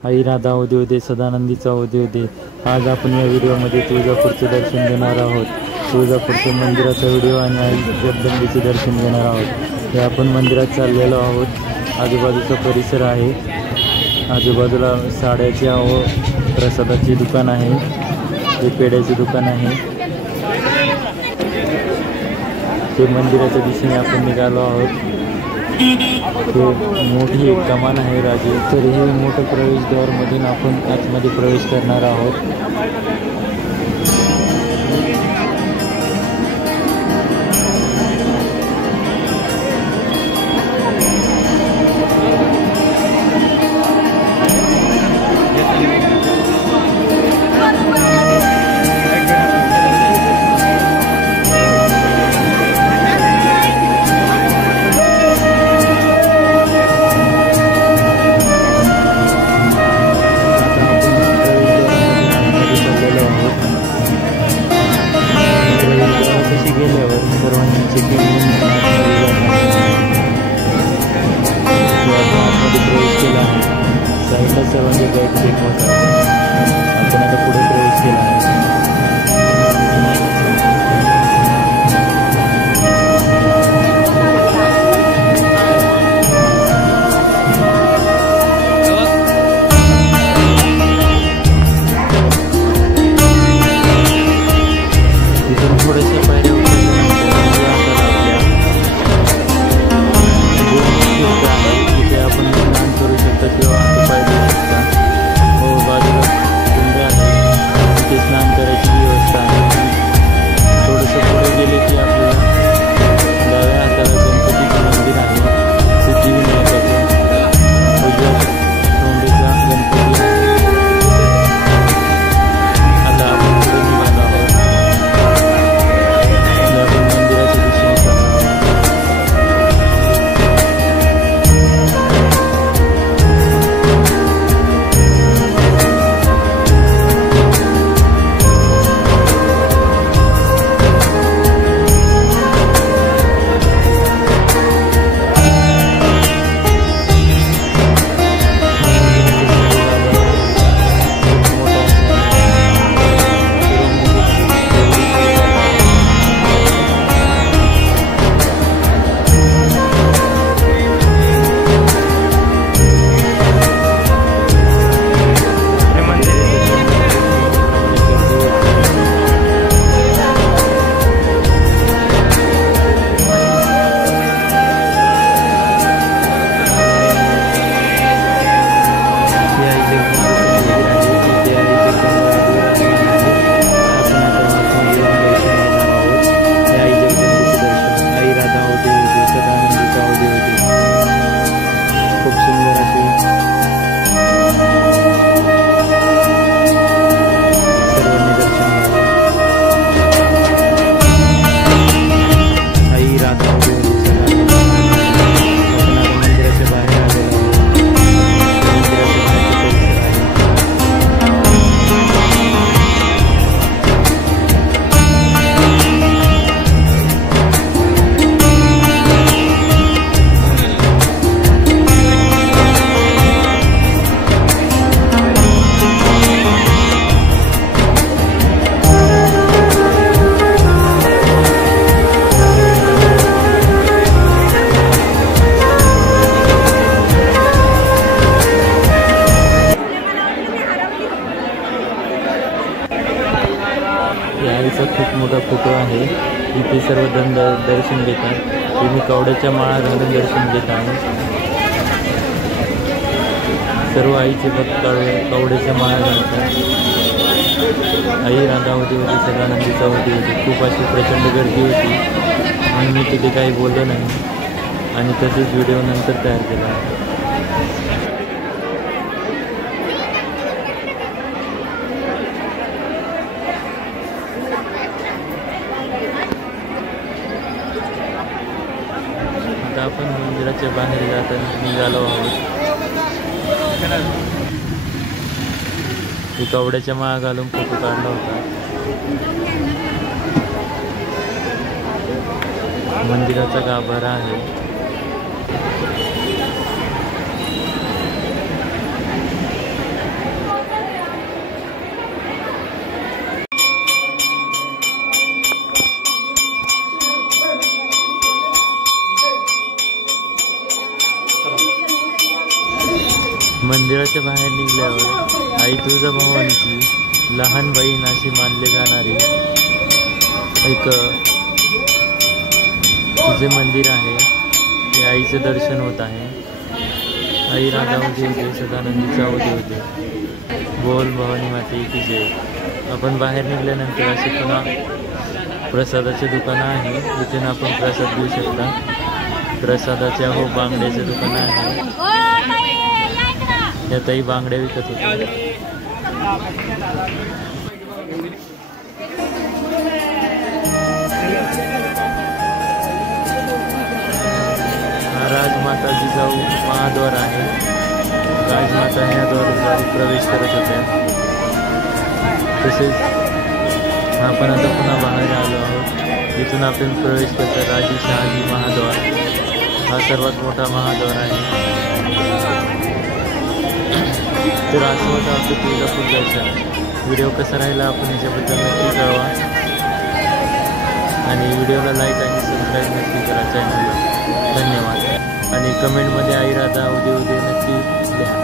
आई राधा उदे उदे सदानंदीचा उदे उदे। आज आपण या व्हिडिओमध्ये तुळजापूरचे दर्शन घेणार आहोत। तुळजापूरच्या मंदिराचा व्हिडिओ आणि आई जगदंबेचे दर्शन घेणार आहोत। हे आपण मंदिरात चाललेलो आहोत। आजूबाजूचा परिसर आहे। आजूबाजूला साड्याची व प्रसादाची दुकान आहे। हे पेड्याचे दुकान आहे। ते मंदिराच्या दिशेने आपण निघालो आहोत। ते मोठी एक कमान आहे राजे। तर हे मोठं प्रवेशद्वार मधून आपण आतमध्ये प्रवेश करणार आहोत। सर्वांचे गाईड चेक होता। आपण आता पुढे प्रवेश केला आहे। तिथून थोड्याशा पायऱ्या तिथे आपण स्नान करू शकता किंवा पाय देऊ शकता। हो, बाजूला कुंड आहे, तिथे स्नान करायची व्यवस्था आहे। थोडंसं पुढे गेले की आपल्याला डाव्या हाताला गणपतीचं मंदिर आहे, सिद्धिविनायकाचं। उजव्या सोंडेचा गणपती आहे। आता आपण पुढे निघालो आहोत। आपण मंदिराच्या दिशेने चाललो आहोत। आईचा खूप मोठा फोटो आहे। इथे सर्वजण दर्शन घेतात। मी कवड्याच्या माळा घालून दर्शन घेत आहे। सर्व आईचे भक्त कवड्याच्या माळा घालतात। आई राधा होती सदानंदीचा होती। खूप अशी प्रचंड गर्दी होती म्हणून मी तिथे काही बोललो नाही आणि तसेच व्हिडिओ नंतर तयार केला। आता आपण मंदिराच्या बाहेर जाताना निघालो आहोत। कवड्याच्या माळा घालून फोटो काढला होता। मंदिराचा गाभारा आहे। मंदिराच्या बाहेर निघाल्यावर आई तुळजाभवानीची लहान बहीण अशी मानले जाणारे एक तिचे मंदिर आहे. ते आईचं दर्शन होत आहे. आई राधावती होते, सदानंदीचा होते होते. बोल भवानी माते की जय. आपण बाहेर निघाल्यानंतर असे पुन्हा प्रसादाचे दुकानं आहे. इथून आपण प्रसाद घेऊ शकता. प्रसादाच्या बांगड्याचे दुकान आहे. यातही बांगड्या विकत होत्या. राजमाता जिजाऊ महाद्वार आहे. राजमाता ह्या द्वाराद्वारे प्रवेश करत होत्या. तसेच आपण आता पुन्हा बाहेर आलो आहोत. इथून आपण प्रवेश करतो राजे शहाजी महाद्वार. हा सर्वात मोठा महाद्वार आहे. तर असं होतं आपलं तुळजापूर दर्शन. व्हिडिओ कसा राहिला आपण याच्याबद्दल नक्की कळवा आणि व्हिडिओला लाईक आणि सबस्क्राईब नक्की करा चॅनलला. धन्यवाद. आणि कमेंटमध्ये आई राधा उदे उदे नक्की लिहा.